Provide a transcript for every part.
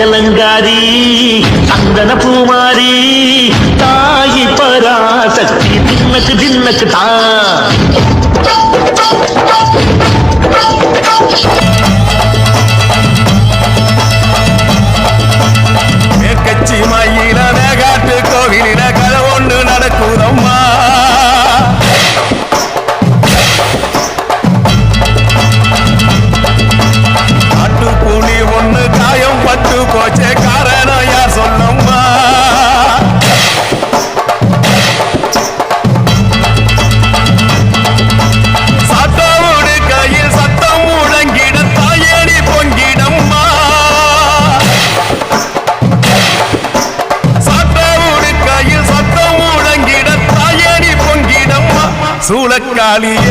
அலங்காரி சந்தன பூமாரி தாயி பராசக்தி தின்னக்கு தின்னக்கு தான் சூளக்காளியே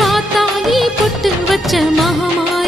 வாத்தாயி பொட்டு வச்ச மகமாயி.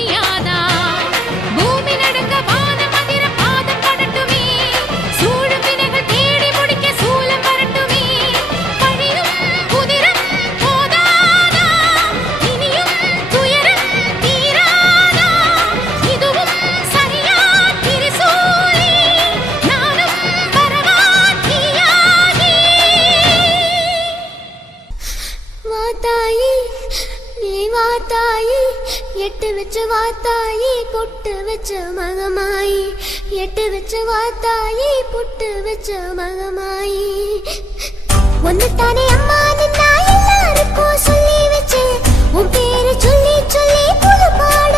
வாத்தாயி எட்டு வச்சு வாத்தாயி பொட்டு வச்சு மகமாயி. எட்டு வச்சு வாத்தாயி பொட்டு வச்சு மகமாயி. ஒன்னு தானே அம்மா நின்னா எல்லாருக்கும் சொல்லி வச்சு. உன் பேரு சொல்லி சொல்லி புது பாட